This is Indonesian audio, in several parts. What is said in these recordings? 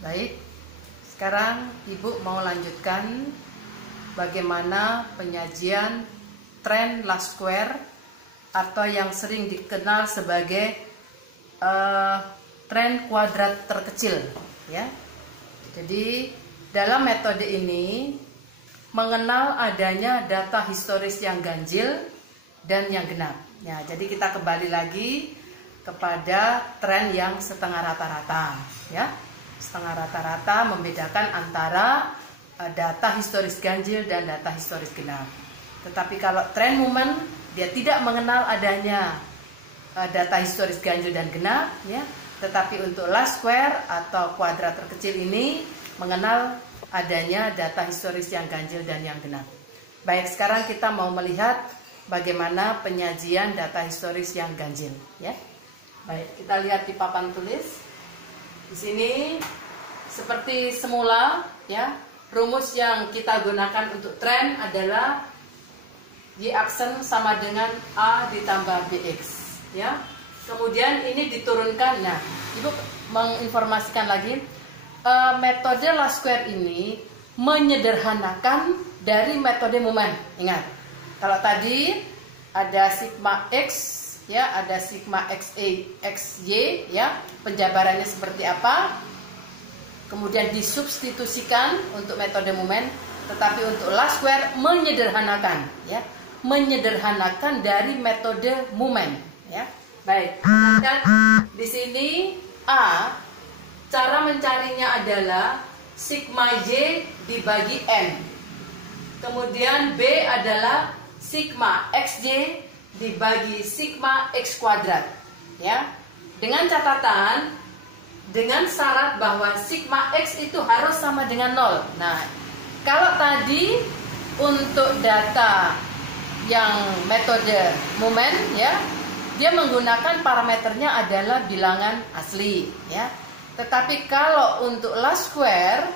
Baik, sekarang Ibu mau lanjutkan bagaimana penyajian tren last square atau yang sering dikenal sebagai tren kuadrat terkecil, ya. Jadi dalam metode ini mengenal adanya data historis yang ganjil dan yang genap. Ya, jadi kita kembali lagi kepada tren yang setengah rata-rata, ya. Setengah rata-rata membedakan antara data historis ganjil dan data historis genap. Tetapi kalau tren momen dia tidak mengenal adanya data historis ganjil dan genap, ya. Tetapi untuk last square atau kuadrat terkecil ini mengenal adanya data historis yang ganjil dan yang genap. Baik, sekarang kita mau melihat bagaimana penyajian data historis yang ganjil, ya. Baik, kita lihat di papan tulis. Di sini seperti semula, ya, rumus yang kita gunakan untuk tren adalah Y aksen sama dengan A ditambah BX, ya. Kemudian ini diturunkan. Nah, Ibu menginformasikan lagi, metode last square ini menyederhanakan dari metode momen. Ingat, kalau tadi ada sigma X, ya, ada sigma XY, ya, penjabarannya seperti apa, kemudian disubstitusikan untuk metode momen. Tetapi untuk last square menyederhanakan, ya, menyederhanakan dari metode momen, ya. Baik, dan di sini A, cara mencarinya adalah sigma Y dibagi N. Kemudian B adalah sigma XY dibagi sigma X kuadrat, ya. Dengan catatan, dengan syarat bahwa sigma X itu harus sama dengan 0. Nah, kalau tadi untuk data yang metode momen, ya, dia menggunakan parameternya adalah bilangan asli, ya. Tetapi kalau untuk last square,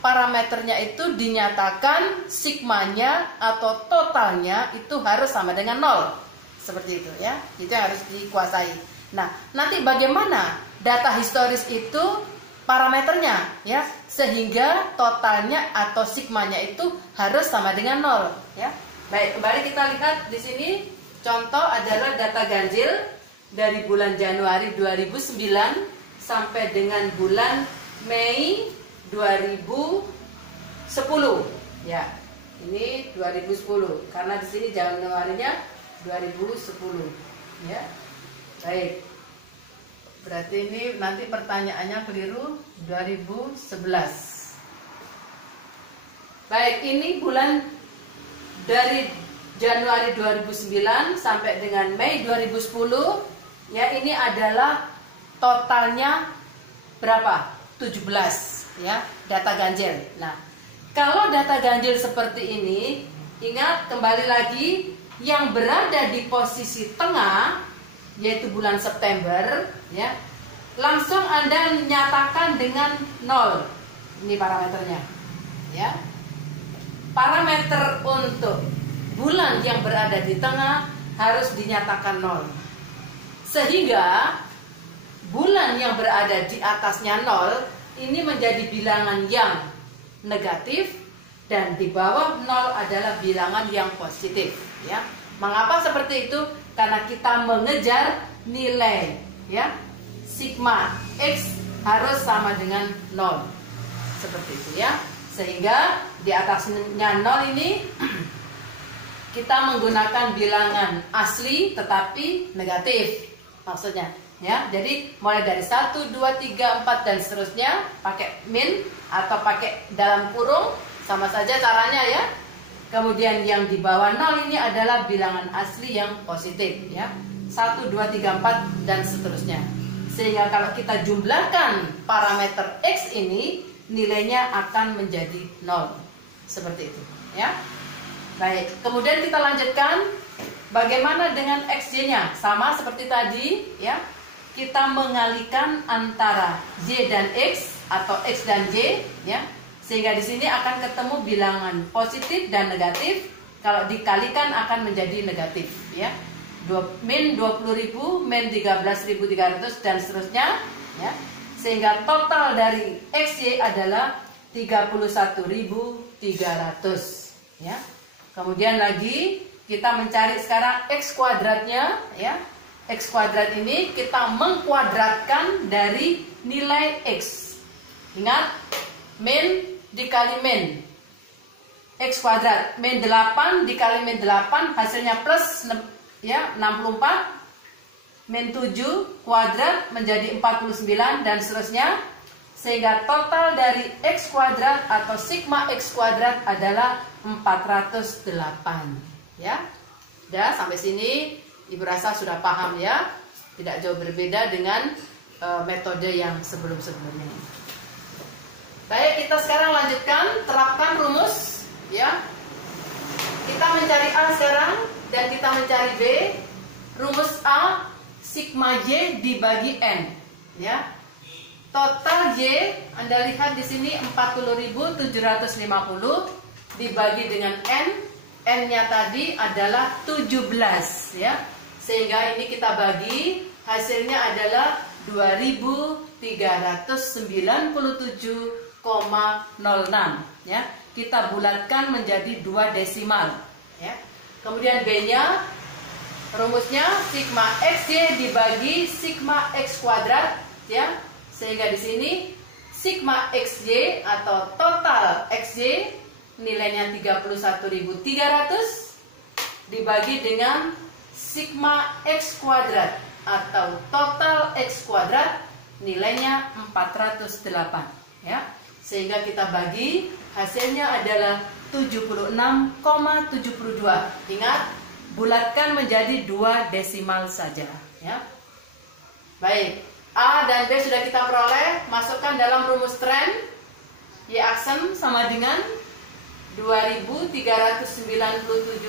parameternya itu dinyatakan sigmanya atau totalnya itu harus sama dengan 0. Seperti itu, ya. Itu yang harus dikuasai. Nah, nanti bagaimana data historis itu parameternya, ya, sehingga totalnya atau sigmanya itu harus sama dengan 0, ya. Baik, kembali kita lihat di sini. Contoh adalah data ganjil dari bulan Januari 2009 sampai dengan bulan Mei 2010. Ya, ini 2010 karena di sini Januarinya 2010. Ya, baik. Berarti ini nanti pertanyaannya keliru 2011. Baik, ini bulan dari Januari 2009 sampai dengan Mei 2010, ya, ini adalah totalnya berapa? 17, ya, data ganjil. Nah, kalau data ganjil seperti ini, ingat kembali lagi yang berada di posisi tengah yaitu bulan September, ya, langsung Anda nyatakan dengan 0. Ini parameternya, ya. Parameter untuk bulan yang berada di tengah harus dinyatakan 0. Sehingga bulan yang berada di atasnya 0 ini menjadi bilangan yang negatif dan di bawah 0 adalah bilangan yang positif, ya. Mengapa seperti itu? Karena kita mengejar nilai, ya, sigma X harus sama dengan 0. Seperti itu, ya. Sehingga di atasnya 0 ini kita menggunakan bilangan asli tetapi negatif, maksudnya, ya. Jadi mulai dari 1, 2, 3, 4 dan seterusnya pakai min atau pakai dalam kurung sama saja caranya, ya. Kemudian yang di bawah 0 ini adalah bilangan asli yang positif, ya. 1, 2, 3, 4 dan seterusnya. Sehingga kalau kita jumlahkan parameter X ini, nilainya akan menjadi 0. Seperti itu, ya. Baik, kemudian kita lanjutkan bagaimana dengan XY-nya. Sama seperti tadi, ya. Kita mengalihkan antara Y dan X atau X dan Y, ya. Sehingga di sini akan ketemu bilangan positif dan negatif. Kalau dikalikan akan menjadi negatif, ya. Min 20.000, min 13.300 dan seterusnya, ya. sehingga total dari XY adalah 31.300 ya. Kemudian lagi kita mencari sekarang X kuadratnya ya. X kuadrat ini kita mengkuadratkan dari nilai X. Ingat, min dikali min X kuadrat, min 8 dikali min 8 hasilnya plus ya 64, min 7 kuadrat menjadi 49 dan seterusnya, sehingga total dari X kuadrat atau sigma X kuadrat adalah 408 ya. Udah sampai sini Ibu rasa sudah paham ya, tidak jauh berbeda dengan metode yang sebelum-sebelumnya. Baik, kita sekarang lanjutkan, terapkan rumus ya. Kita mencari A sekarang dan kita mencari B. Rumus A, sigma Y dibagi N ya. Total Y Anda lihat di sini 40.750 dibagi dengan N. N-nya tadi adalah 17 ya. Sehingga ini kita bagi, hasilnya adalah 2.397,06 ya. Kita bulatkan menjadi 2 desimal ya. Kemudian B-nya rumusnya sigma XY dibagi sigma X kuadrat ya. Sehingga di sini sigma XY atau total XY nilainya 31.300 dibagi dengan sigma X kuadrat atau total X kuadrat nilainya 408 ya. Sehingga kita bagi, hasilnya adalah 76,72. Ingat, bulatkan menjadi 2 desimal saja ya. Baik, A dan B sudah kita peroleh, masukkan dalam rumus tren. Y aksen sama dengan 2.397,06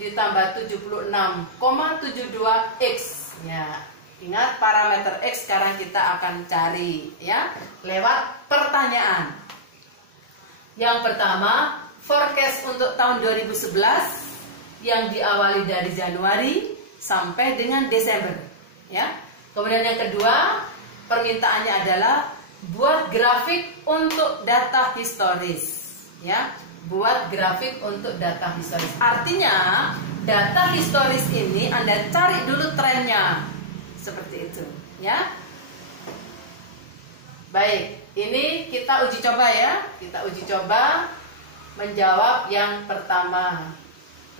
ditambah 76,72 X ya. Ingat, parameter X sekarang kita akan cari ya lewat pertanyaan. Yang pertama, forecast untuk tahun 2011 yang diawali dari Januari sampai dengan Desember ya. Kemudian yang kedua, permintaannya adalah buat grafik untuk data historis ya. Buat grafik untuk data historis. Artinya data historis ini Anda cari dulu trennya. Seperti itu ya. Baik, ini kita uji coba ya. Kita uji coba menjawab yang pertama.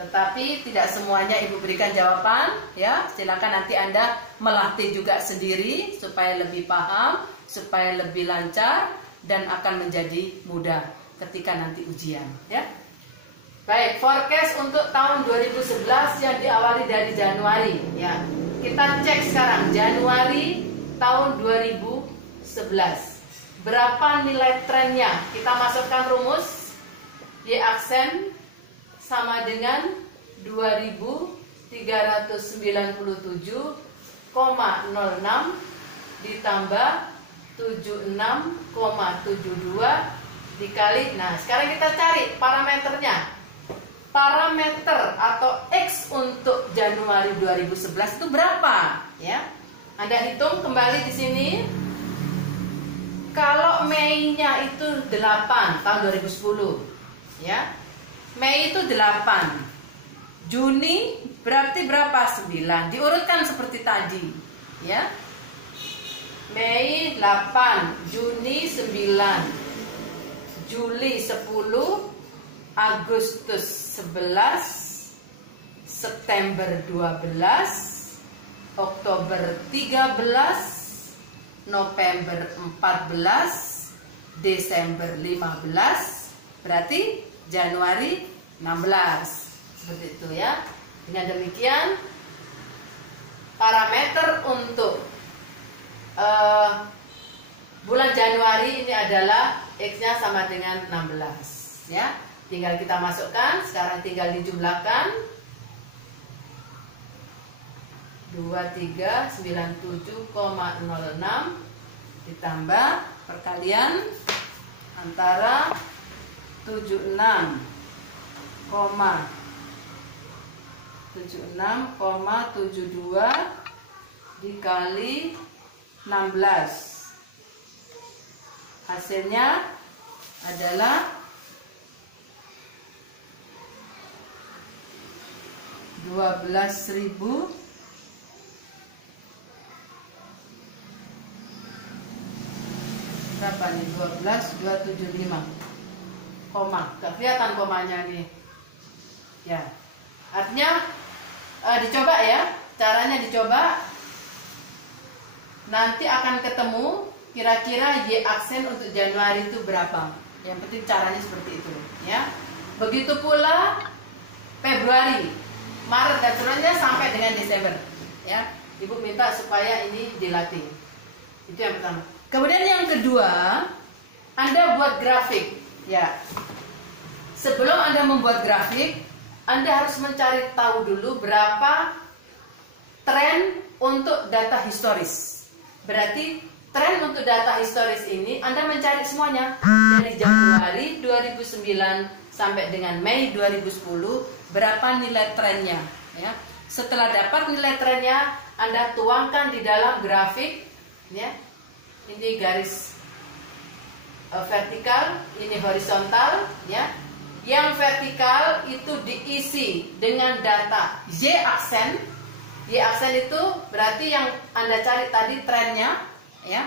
Tetapi tidak semuanya Ibu berikan jawaban ya. Silakan nanti Anda melatih juga sendiri supaya lebih paham, supaya lebih lancar dan akan menjadi mudah ketika nanti ujian ya. Baik, forecast untuk tahun 2011 yang diawali dari Januari ya. Kita cek sekarang Januari tahun 2011. Berapa nilai trennya? Kita masukkan rumus Y aksen sama dengan 2.397,06 ditambah 76,72 dikali. Nah, sekarang kita cari parameternya. Parameter atau X untuk Januari 2011 itu berapa? Ya. Anda hitung kembali di sini. Kalau Mei-nya itu 8 tahun 2010, ya. Mei itu 8. Juni berarti berapa? 9. Diurutkan seperti tadi, ya. Mei 8, Juni 9. Juli 10, Agustus 11, September 12, Oktober 13, November 14, Desember 15, berarti Januari 16. Seperti itu ya. Dengan demikian parameter untuk bulan Januari ini adalah X-nya sama dengan 16 ya. Tinggal kita masukkan, sekarang tinggal dijumlahkan. 2397,06 ditambah perkalian antara 76,72 dikali 16. Hasilnya adalah 12.000 berapa nih? 12.275 koma. Gak kelihatan komanya nih ya. Artinya dicoba ya, caranya dicoba, nanti akan ketemu kira-kira Y aksen untuk Januari itu berapa. Yang penting caranya seperti itu ya. Begitu pula Februari, Maret dan seterusnya sampai dengan Desember ya. Ibu minta supaya ini dilatih. Itu yang pertama. Kemudian yang kedua, Anda buat grafik ya. Sebelum Anda membuat grafik, Anda harus mencari tahu dulu berapa tren untuk data historis. Berarti tren untuk data historis ini Anda mencari semuanya dari Januari 2009 sampai dengan Mei 2010, berapa nilai trennya ya. Setelah dapat nilai trennya, Anda tuangkan di dalam grafik ya. Ini garis vertikal, ini horizontal ya. Yang vertikal itu diisi dengan data Y aksen. Y aksen itu berarti yang Anda cari tadi trennya ya.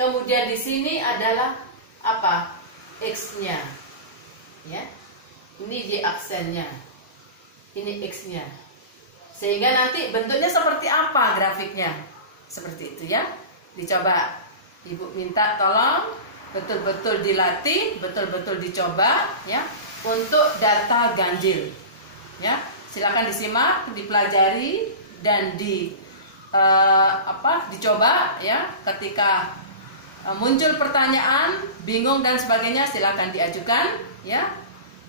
Kemudian di sini adalah apa? X-nya. Ya. Ini Y aksennya. Ini X-nya. Sehingga nanti bentuknya seperti apa grafiknya? Seperti itu ya. Dicoba. Ibu minta tolong betul-betul dilatih, betul-betul dicoba ya. Untuk data ganjil ya, silakan disimak, dipelajari dan dicoba ya. Ketika muncul pertanyaan, bingung dan sebagainya, silakan diajukan ya.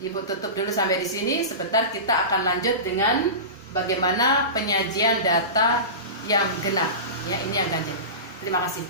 Ibu tutup dulu sampai di sini. Sebentar kita akan lanjut dengan bagaimana penyajian data yang genap ya. Ini yang ganjil. Terima kasih.